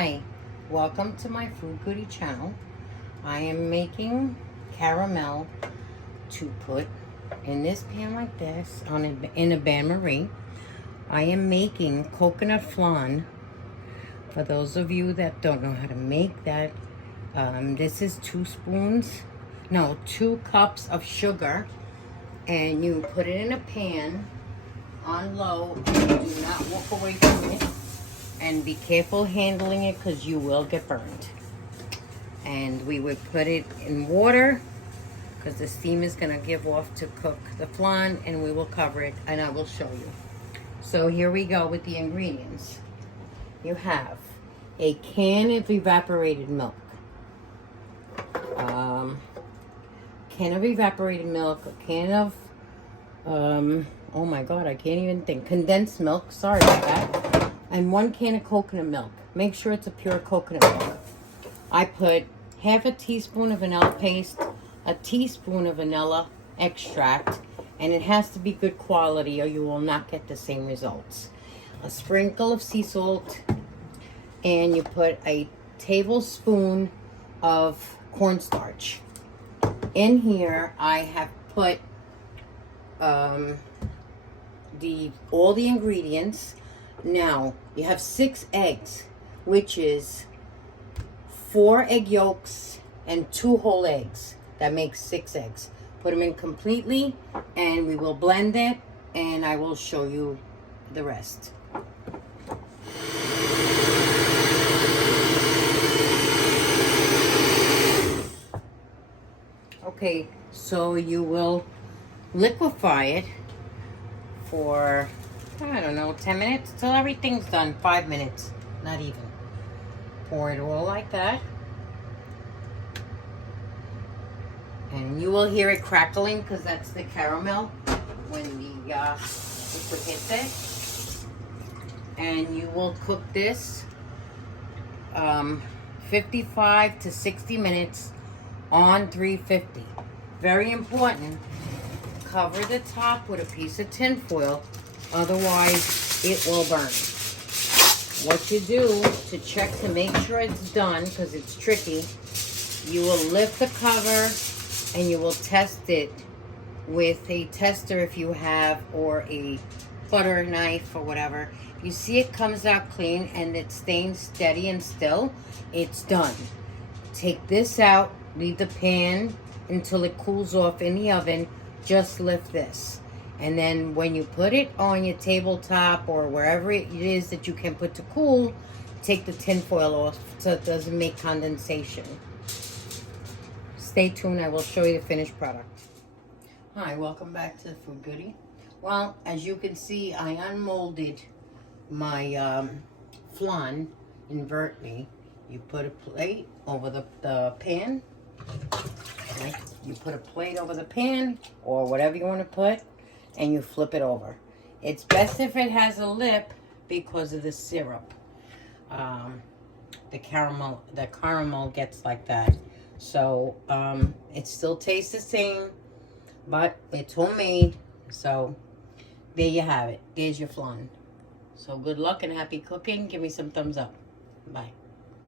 Hi, welcome to my Food Goodie channel. I am making caramel to put in this pan like this in a bain-marie. I am making coconut flan. For those of you that don't know how to make that, this is 2 cups of sugar, and you put it in a pan on low. And you do not walk away from it. And be careful handling it because you will get burned. And we would put it in water because the steam is going to give off to cook the flan, and we will cover it and I will show you. So here we go with the ingredients. You have a can of evaporated milk. A can of evaporated milk, a can of, oh my God, I can't even think. Condensed milk, sorry about that. And 1 can of coconut milk. Make sure it's a pure coconut milk. I put half a teaspoon of vanilla paste, a teaspoon of vanilla extract, and it has to be good quality or you will not get the same results. A sprinkle of sea salt, and you put a tablespoon of cornstarch. In here, I have put all the ingredients. Now, you have 6 eggs, which is 4 egg yolks and 2 whole eggs. That makes 6 eggs. Put them in completely, and we will blend it, and I will show you the rest. Okay, so you will liquefy it for, I don't know, 10 minutes till everything's done. 5 minutes, not even. Pour it all like that. And you will hear it crackling because that's the caramel when the liquid hits it. And you will cook this 55 to 60 minutes on 350. Very important. Cover the top with a piece of tin foil, otherwise it will burn. What you do to check to make sure it's done, because it's tricky, you will lift the cover and you will test it with a tester if you have, or a butter knife or whatever. If you see it comes out clean and it's staying steady and still, it's done. Take this out, leave the pan until it cools off in the oven. Just lift this, and then when you put it on your tabletop or wherever it is that you can put to cool, take the tin foil off so it doesn't make condensation. Stay tuned, I will show you the finished product. Hi, welcome back to Food Goodie. Well, as you can see, I unmolded my flan invertly. You put a plate over the pan. Okay. You put a plate over the pan or whatever you want to put, and you flip it over. It's best if it has a lip because of the syrup. The caramel gets like that. So it still tastes the same, but it's homemade. So there you have it. There's your flan. So good luck and happy cooking. Give me some thumbs up. Bye.